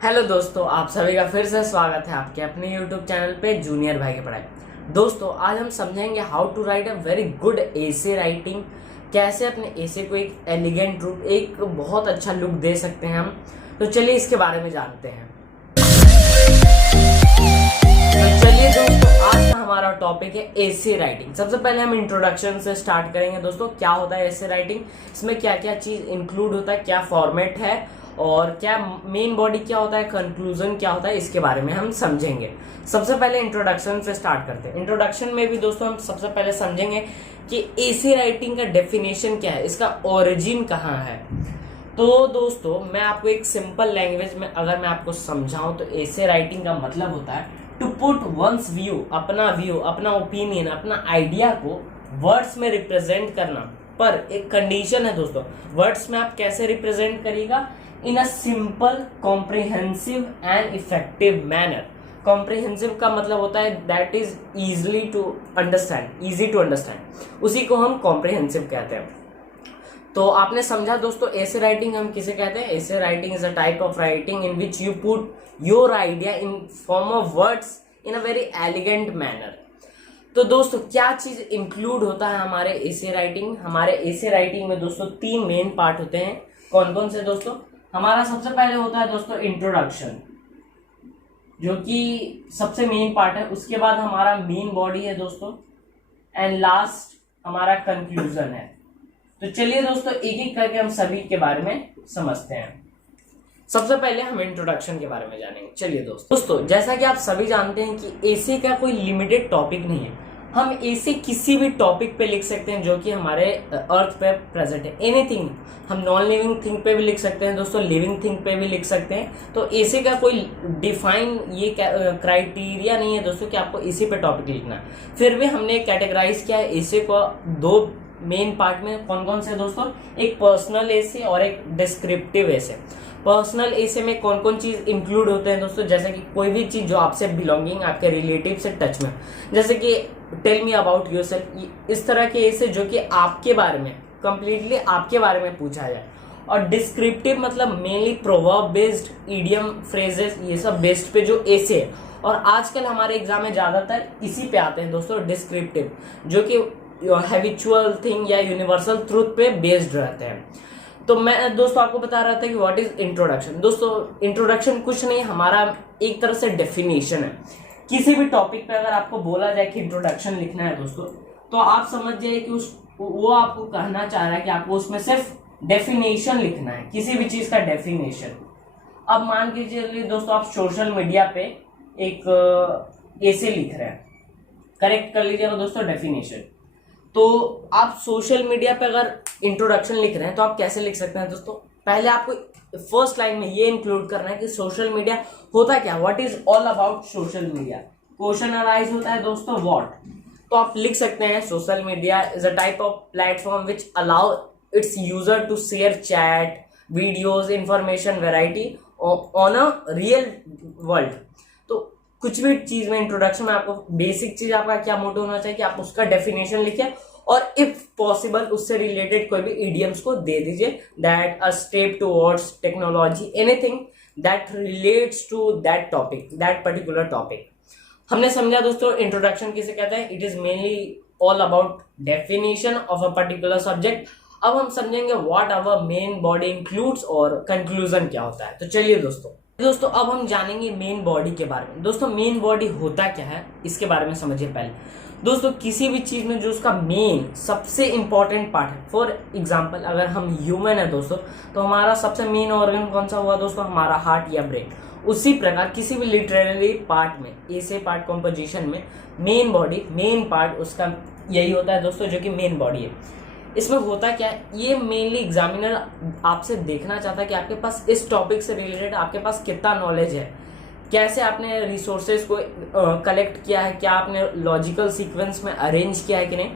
Hello दोस्तों, आप सभी का फिर से स्वागत है आपके अपने यूट्यूब चैनल पे जूनियर भाई की पढ़ाई। दोस्तों, आज हम समझेंगे how to write a very good essay writing. कैसे अपने एसे को एक एलिगेंट रूप, एक बहुत अच्छा लुक दे सकते हैं हम। तो चलिए इसके बारे में जानते हैं। तो चलिए दोस्तों, आज का हमारा टॉपिक है एसे राइटिंग। सबसे पहले हम इंट्रोडक्शन से स्टार्ट करेंगे। दोस्तों, क्या होता है एसे राइटिंग, इसमें क्या क्या चीज इंक्लूड होता है, क्या फॉर्मेट है और क्या मेन बॉडी क्या होता है, कंक्लूजन क्या होता है, इसके बारे में हम समझेंगे। सबसे पहले इंट्रोडक्शन से स्टार्ट करते हैं। इंट्रोडक्शन में भी दोस्तों हम सबसे पहले समझेंगे कि एसे राइटिंग का डेफिनेशन क्या है, इसका ओरिजिन कहाँ है। तो दोस्तों, मैं आपको एक सिंपल लैंग्वेज में अगर मैं आपको समझाऊं तो एसे राइटिंग का मतलब होता है टू पुट वंस व्यू, अपना ओपिनियन, अपना आइडिया को वर्ड्स में रिप्रेजेंट करना। पर एक कंडीशन है दोस्तों, वर्ड्स में आप कैसे रिप्रेजेंट करिएगा, in a simple, comprehensive and effective manner. Comprehensive का मतलब होता है that is easy to understand, उसी को हम कॉम्प्रिहेंसिव कहते हैं। तो आपने समझा दोस्तों, ऐसे राइटिंग हम किसे कहते हैं। ऐसे writing is a type of writing in which you put your idea in form of words in a very elegant manner. तो दोस्तों, क्या चीज इंक्लूड होता है हमारे ऐसे राइटिंग। हमारे ऐसे राइटिंग में दोस्तों तीन मेन पार्ट होते हैं। कौन कौन से दोस्तों? हमारा सबसे पहले होता है दोस्तों इंट्रोडक्शन, जो कि सबसे मेन पार्ट है। उसके बाद हमारा मेन बॉडी है दोस्तों, एंड लास्ट हमारा कंक्लूजन है। तो चलिए दोस्तों, एक एक करके हम सभी के बारे में समझते हैं। सबसे पहले हम इंट्रोडक्शन के बारे में जानेंगे। चलिए दोस्तों, जैसा कि आप सभी जानते हैं कि एसे का कोई लिमिटेड टॉपिक नहीं है। हम एसे किसी भी टॉपिक पे लिख सकते हैं जो कि हमारे अर्थ पे प्रेजेंट है। एनीथिंग, हम नॉन लिविंग थिंग पे भी लिख सकते हैं दोस्तों, लिविंग थिंग पे भी लिख सकते हैं। तो एसे का कोई डिफाइन ये क्राइटेरिया नहीं है दोस्तों कि आपको इसी पे टॉपिक लिखना है। फिर भी हमने कैटेगराइज किया है एसे को दो मेन पार्ट में। कौन कौन से दोस्तों? एक पर्सनल एसे और एक डिस्क्रिप्टिव एसे। पर्सनल एसे में कौन कौन चीज इंक्लूड होते हैं दोस्तों? जैसे कि कोई भी चीज जो आपसे बिलोंगिंग, आपके रिलेटिव से टच में, जैसे कि टेल मी अबाउट योरसेल्फ, इस तरह के एसे जो कि आपके बारे में, कंप्लीटली आपके बारे में पूछा जाए। और डिस्क्रिप्टिव मतलब mainly proverb based, idiom, phrases, ये सब बेस्ड पे जो एसे है। और आजकल हमारे एग्जाम में ज्यादातर इसी पे आते हैं दोस्तों, डिस्क्रिप्टिव, जो कि हैबिचुअल थिंग या यूनिवर्सल ट्रूथ पे बेस्ड रहते हैं। तो मैं दोस्तों आपको बता रहा था कि व्हाट इज इंट्रोडक्शन। दोस्तों, इंट्रोडक्शन कुछ नहीं, हमारा एक तरह से डेफिनेशन है। किसी भी टॉपिक पे अगर आपको बोला जाए कि इंट्रोडक्शन लिखना है दोस्तों, तो आप समझ जाइए कि वो आपको कहना चाह रहा है कि आपको उसमें सिर्फ डेफिनेशन लिखना है, किसी भी चीज का डेफिनेशन। अब मान लीजिए दोस्तों, आप सोशल मीडिया पे एक ऐसे लिख रहे हैं, करेक्ट कर लीजिएगा दोस्तों डेफिनेशन। तो आप सोशल मीडिया पे अगर इंट्रोडक्शन लिख रहे हैं तो आप कैसे लिख सकते हैं दोस्तों? पहले आपको फर्स्ट लाइन में ये इंक्लूड करना है कि सोशल मीडिया होता क्या, what is all about social media. Question arise होता है दोस्तों व्हाट। तो आप लिख सकते हैं social media is a type of platform which allow its user to share chat, videos, information, variety on a real world. तो कुछ भी चीज में इंट्रोडक्शन में आपको बेसिक चीज, आपका क्या मोटिव होना चाहिए कि आप उसका डेफिनेशन लिखिए और इफ पॉसिबल उससे रिलेटेड कोई भी इडियम्स को दे दीजिए, that a step towards technology, anything that relates to that topic, that particular topic. हमने समझा दोस्तों इंट्रोडक्शन किसे कहते हैं। It is mainly all about definition of a particular subject. अब हम समझेंगे what our main body includes और कंक्लूजन क्या होता है। तो चलिए दोस्तों अब हम जानेंगे मेन बॉडी के बारे में। दोस्तों, मेन बॉडी होता क्या है इसके बारे में समझिए पहले। दोस्तों, किसी भी चीज में जो उसका मेन सबसे इंपॉर्टेंट पार्ट है, फॉर एग्जांपल अगर हम ह्यूमन है दोस्तों, तो हमारा सबसे मेन ऑर्गन कौन सा हुआ दोस्तों? हमारा हार्ट या ब्रेन। उसी प्रकार किसी भी लिटरेरी पार्ट में, ऐसे पार्ट कॉम्पोजिशन में मेन बॉडी, मेन पार्ट उसका यही होता है दोस्तों, जो कि मेन बॉडी है। इसमें होता क्या है, ये मेनली एग्जामिनर आपसे देखना चाहता है कि आपके पास इस टॉपिक से रिलेटेड आपके पास कितना नॉलेज है, कैसे आपने रिसोर्सेज को कलेक्ट किया है, क्या आपने लॉजिकल सीक्वेंस में अरेंज किया है कि नहीं।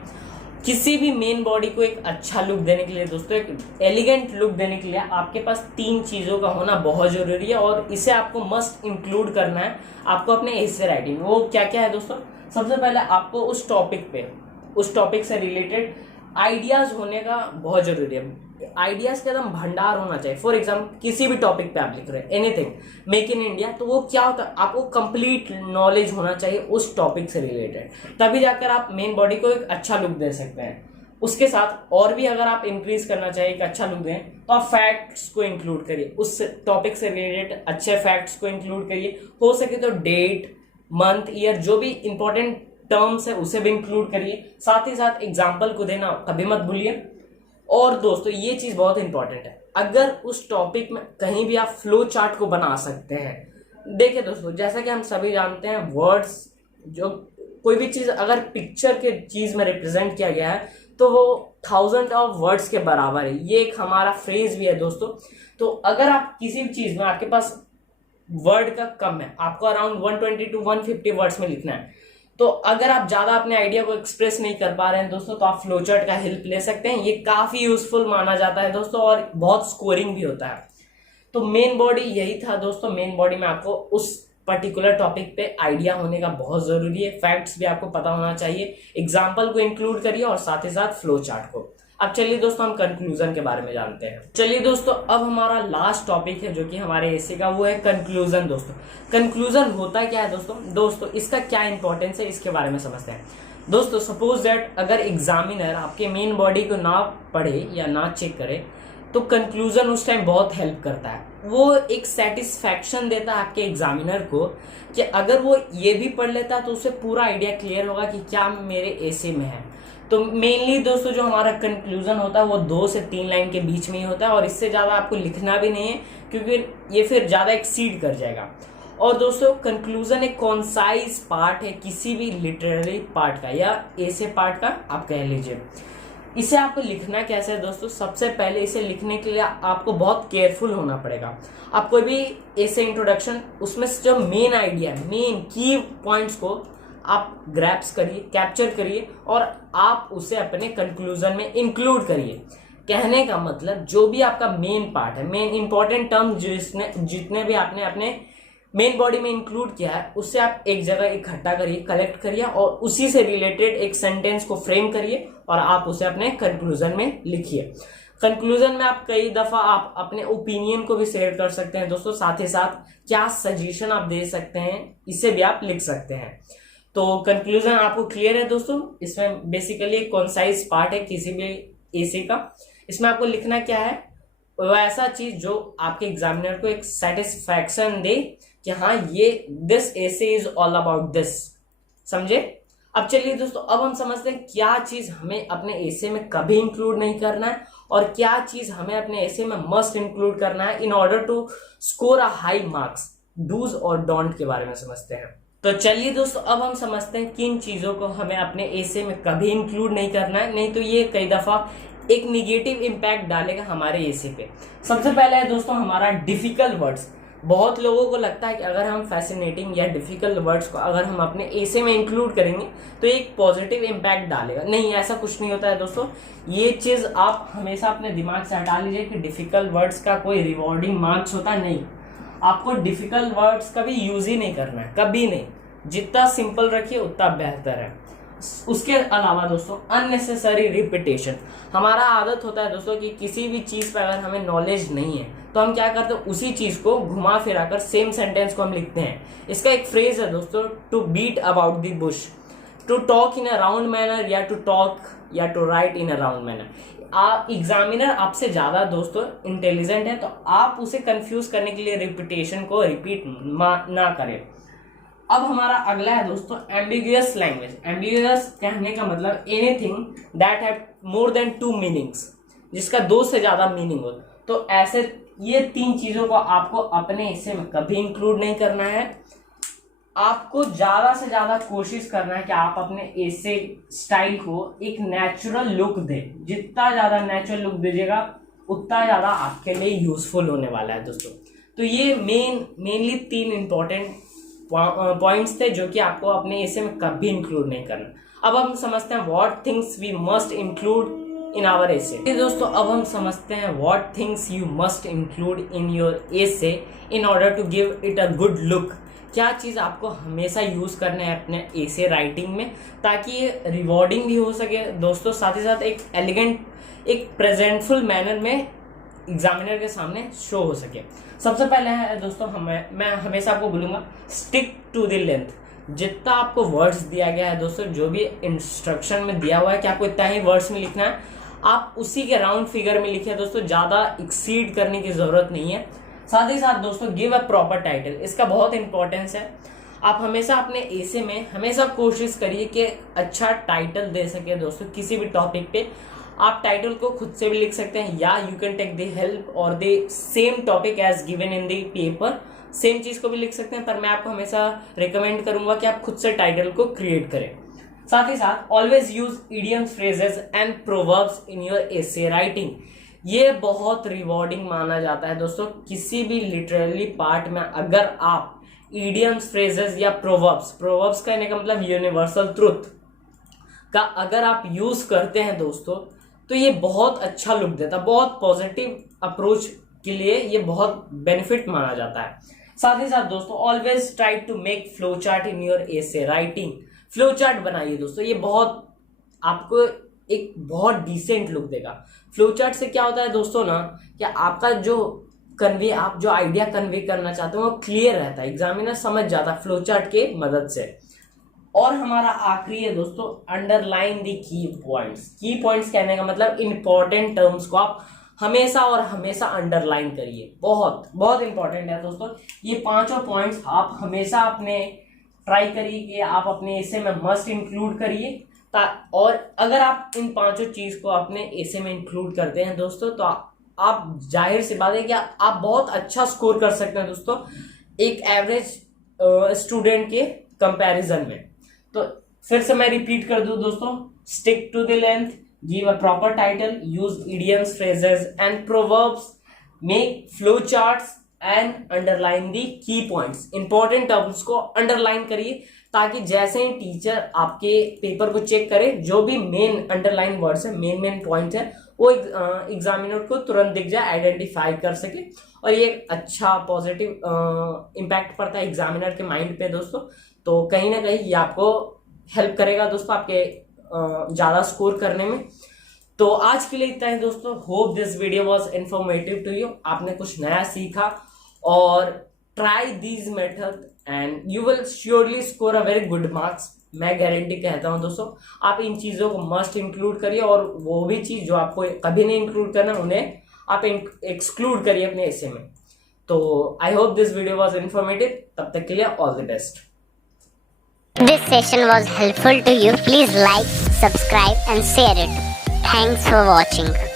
किसी भी मेन बॉडी को एक अच्छा लुक देने के लिए दोस्तों, एक एलिगेंट लुक देने के लिए आपके पास तीन चीजों का होना बहुत जरूरी है और इसे आपको मस्ट इंक्लूड करना है आपको अपने एसे राइटिंग। वो क्या क्या है दोस्तों? सबसे पहले आपको उस टॉपिक से रिलेटेड आइडियाज होने का बहुत जरूरी है। आइडियाज का एकदम भंडार होना चाहिए। फॉर एग्जाम्पल किसी भी टॉपिक पे आप लिख रहे हैं, एनीथिंग मेक इन इंडिया, तो वो क्या होता है, आपको कंप्लीट नॉलेज होना चाहिए उस टॉपिक से रिलेटेड, तभी जाकर आप मेन बॉडी को एक अच्छा लुक दे सकते हैं। उसके साथ और भी अगर आप इंक्रीज करना चाहिए एक अच्छा लुक दें, तो आप फैक्ट्स को इंक्लूड करिए, उस टॉपिक से रिलेटेड अच्छे फैक्ट्स को इंक्लूड करिए। हो सके तो डेट, मंथ, ईयर, जो भी इंपॉर्टेंट टर्म्स है उसे भी इंक्लूड करिए। साथ ही साथ एग्जाम्पल को देना कभी मत भूलिए। और दोस्तों ये चीज बहुत इंपॉर्टेंट है, अगर उस टॉपिक में कहीं भी आप फ्लो चार्ट को बना सकते हैं। देखिए दोस्तों, जैसा कि हम सभी जानते हैं, वर्ड्स, जो कोई भी चीज अगर पिक्चर के चीज में रिप्रेजेंट किया गया है तो वो 1000 ऑफ वर्ड्स के बराबर है। ये एक हमारा फ्रेज भी है दोस्तों। तो अगर आप किसी भी चीज में, आपके पास वर्ड का कम है, आपको अराउंड 120 to 150 वर्ड्स में लिखना है, तो अगर आप ज्यादा अपने आइडिया को एक्सप्रेस नहीं कर पा रहे हैं दोस्तों, तो आप फ्लोचार्ट का हेल्प ले सकते हैं। ये काफी यूजफुल माना जाता है दोस्तों, और बहुत स्कोरिंग भी होता है। तो मेन बॉडी यही था दोस्तों। मेन बॉडी में आपको उस पर्टिकुलर टॉपिक पे आइडिया होने का बहुत जरूरी है, फैक्ट्स भी आपको पता होना चाहिए, एग्जाम्पल को इंक्लूड करिए और साथ ही साथ फ्लो चार्ट को। अब चलिए दोस्तों हम कंक्लूजन के बारे में जानते हैं। चलिए दोस्तों, अब हमारा लास्ट टॉपिक है जो कि हमारे एसे का, वो है कंक्लूजन। दोस्तों कंक्लूजन होता क्या है दोस्तों इसका क्या इंपॉर्टेंस है, इसके बारे में समझते हैं। दोस्तों सपोज दैट अगर एग्जामिनर आपके मेन बॉडी को ना पढ़े या ना चेक करे, तो कंक्लूजन उस टाइम बहुत हेल्प करता है। वो एक सेटिस्फैक्शन देता है आपके एग्जामिनर को कि अगर वो ये भी पढ़ लेता है तो उसे पूरा आइडिया क्लियर होगा कि क्या मेरे एसे में है। तो मेनली दोस्तों जो हमारा कंक्लूजन होता है वो 2 से 3 लाइन के बीच में ही होता है, और इससे ज्यादा आपको लिखना भी नहीं है, क्योंकि ये फिर ज्यादा एक्सीड कर जाएगा। और दोस्तों कंक्लूजन एक कॉन्साइज पार्ट है किसी भी लिटरेरी पार्ट का या एसे पार्ट का, आप कह लीजिए। इसे आपको लिखना कैसे है दोस्तों, सबसे पहले इसे लिखने के लिए आपको बहुत केयरफुल होना पड़ेगा। आप कोई भी एसे इंट्रोडक्शन, उसमें जो मेन आइडिया, मेन की पॉइंट्स को आप ग्रैप्स करिए, कैप्चर करिए, और आप उसे अपने कंक्लूजन में इंक्लूड करिए। कहने का मतलब जो भी आपका मेन पार्ट है, मेन इंपॉर्टेंट टर्म जितने भी आपने अपने मेन बॉडी में इंक्लूड किया है, उससे आप एक जगह इकट्ठा करिए, कलेक्ट करिए, और उसी से रिलेटेड एक सेंटेंस को फ्रेम करिए और आप उसे अपने कंक्लूजन में लिखिए। कंक्लूजन में आप कई दफा आप अपने ओपिनियन को भी शेयर कर सकते हैं दोस्तों, साथ ही साथ क्या सजेशन आप दे सकते हैं इसे भी आप लिख सकते हैं। तो कंक्लूजन आपको क्लियर है दोस्तों। इसमें बेसिकली एक कॉन्साइज पार्ट है किसी भी एसे का। इसमें आपको लिखना क्या है, वैसा चीज जो आपके एग्जामिनर को एक सेटिस्फैक्शन दे कि हाँ ये this essay is all about this, समझे। अब चलिए दोस्तों, अब हम समझते हैं क्या चीज हमें अपने एसे में कभी इंक्लूड नहीं करना है और क्या चीज हमें अपने एसे में मस्ट इंक्लूड करना है in order to score a high marks. Dos और डोंट के बारे में समझते हैं। तो चलिए दोस्तों, अब हम समझते हैं किन चीजों को हमें अपने एसे में कभी इंक्लूड नहीं करना है, नहीं तो ये कई दफा एक निगेटिव इंपैक्ट डालेगा हमारे एसे पे। सबसे पहला है दोस्तों हमारा डिफिकल्ट वर्ड्स। बहुत लोगों को लगता है कि अगर हम फैसिनेटिंग या डिफिकल्ट वर्ड्स को अगर हम अपने एसे में इंक्लूड करेंगे तो एक पॉजिटिव इंपैक्ट डालेगा। नहीं, ऐसा कुछ नहीं होता है दोस्तों। ये चीज आप हमेशा अपने दिमाग से हटा लीजिए कि डिफिकल्ट वर्ड्स का कोई रिवॉर्डिंग मार्क्स होता नहीं। आपको डिफिकल्ट वर्ड्स कभी यूज ही नहीं करना है, कभी नहीं। जितना सिंपल रखिए उतना बेहतर है। उसके अलावा दोस्तों अननेसेसरी रिपीटेशन। हमारा आदत होता है दोस्तों कि किसी भी चीज पर अगर हमें नॉलेज नहीं है तो हम क्या करते हैं, उसी चीज को घुमा फिरा कर सेम सेंटेंस को हम लिखते हैं। इसका एक फ्रेज है दोस्तों, to beat about the bush, to talk in a round manner, या टू टॉक या to write in a round manner. Examiner आपसे ज्यादा दोस्तों इंटेलिजेंट है, तो आप उसे कंफ्यूज करने के लिए रिपीटेशन को रिपीट ना करें। अब हमारा अगला है दोस्तों एम्बिगुअस लैंग्वेज। एम्बिगुअस कहने का मतलब anything that have more than 2 meanings, जिसका 2 से ज्यादा मीनिंग हो। तो ऐसे ये 3 चीजों को आपको अपने हिस्से में कभी इंक्लूड नहीं करना है। आपको ज्यादा से ज्यादा कोशिश करना है कि आप अपने एसे स्टाइल को एक नेचुरल लुक दे। जितना ज्यादा नेचुरल लुक दीजिएगा उतना ज्यादा आपके लिए यूजफुल होने वाला है दोस्तों। तो ये मेनली 3 इंपॉर्टेंट पॉइंट्स थे जो कि आपको अपने एसे में कभी इंक्लूड नहीं करना। अब हम समझते हैं what things we must include in our essay. दोस्तों अब हम समझते हैं what things you must include in your essay in order to give it a good look. क्या चीज़ आपको हमेशा यूज़ करना है अपने ऐसे राइटिंग में, ताकि ये रिवॉर्डिंग भी हो सके दोस्तों, साथ ही साथ एक एलिगेंट एक प्रेजेंटफुल मैनर में एग्जामिनर के सामने शो हो सके। सबसे पहले है दोस्तों मैं हमेशा आपको बोलूँगा स्टिक टू द लेंथ। जितना आपको वर्ड्स दिया गया है दोस्तों, जो भी इंस्ट्रक्शन में दिया हुआ है कि आपको इतना ही वर्ड्स में लिखना है, आप उसी के राउंड फिगर में लिखे दोस्तों, ज़्यादा एक्सीड करने की ज़रूरत नहीं है। साथ ही साथ दोस्तों गिव अ प्रॉपर टाइटल, इसका बहुत इंपॉर्टेंस है। आप हमेशा अपने एसे में हमेशा कोशिश करिए कि अच्छा टाइटल दे सके दोस्तों। किसी भी टॉपिक पे आप टाइटल को खुद से भी लिख सकते हैं, या you can take the help और the same topic as given in the paper, same चीज को भी लिख सकते हैं। पर मैं आपको हमेशा रिकमेंड करूंगा कि आप खुद से टाइटल को क्रिएट करें। साथ ही साथ always use idioms, phrases and proverbs in your essay writing. ये बहुत रिवॉर्डिंग माना जाता है दोस्तों। किसी भी लिटरली पार्ट में अगर आप इडियम्स, फ्रेजेस या प्रोवर्ब्स कहने का मतलब यूनिवर्सल ट्रुथ का अगर आप यूज करते हैं दोस्तों, तो ये बहुत अच्छा लुक देता है। बहुत पॉजिटिव अप्रोच के लिए ये बहुत बेनिफिट माना जाता है। साथ ही साथ दोस्तों always try to make flow chart in your essay writing. Flow chart बनाइए दोस्तों, ये बहुत आपको एक बहुत डिसेंट लुक देगा। फ्लो चार्ट से क्या होता है दोस्तों ना, कि आपका जो आप जो आइडिया कन्वे करना चाहते हो वो क्लियर रहता है, एग्जामिनर समझ जाता है फ्लो चार्ट के मदद से। और हमारा आखिरी है दोस्तों अंडरलाइन दी की पॉइंट्स। की पॉइंट्स कहने का मतलब इंपॉर्टेंट टर्म्स को आप हमेशा और हमेशा अंडरलाइन करिए। बहुत बहुत इंपॉर्टेंट है दोस्तों ये पांचों पॉइंट्स। आप हमेशा अपने ट्राई करिए कि आप अपने एसे में मस्ट इंक्लूड करिए। और अगर आप इन पांचों चीज को अपने एसे में इंक्लूड करते हैं दोस्तों, तो आप जाहिर सी बात है कि आप बहुत अच्छा स्कोर कर सकते हैं दोस्तों एक एवरेज स्टूडेंट के कंपैरिजन में। तो फिर से मैं रिपीट कर दूं दोस्तों, stick to the length, give a proper title, use idioms, phrases and proverbs, make flow charts and underline the key points. Important terms को अंडरलाइन करिए, ताकि जैसे ही टीचर आपके पेपर को चेक करे, जो भी मेन अंडरलाइन वर्ड्स है, मेन पॉइंट है, वो एग्जामिनर को तुरंत दिख जाए, आइडेंटिफाई कर सके। और ये अच्छा पॉजिटिव इम्पैक्ट पड़ता है एग्जामिनर के माइंड पे दोस्तों। तो कहीं ना कहीं ये आपको हेल्प करेगा दोस्तों आपके ज़्यादा स्कोर करने में। तो आज के लिए इतना ही दोस्तों। Hope this video was informative to you. आपने कुछ नया सीखा, और try these method and you will surely score a very good marks. मैं गारंटी कहता हूं दोस्तों, आप इन चीज़ों को मस्ट इंक्लूड करिए, और वो भी चीज़ जो आपको कभी नहीं इंक्लूड करना उन्हें आप एक्सक्लूड करिए अपने एसे में। तो I hope this video was informative. तब तक के लिए all the best. This session was helpful to you. Please like, subscribe and share it. Thanks for watching.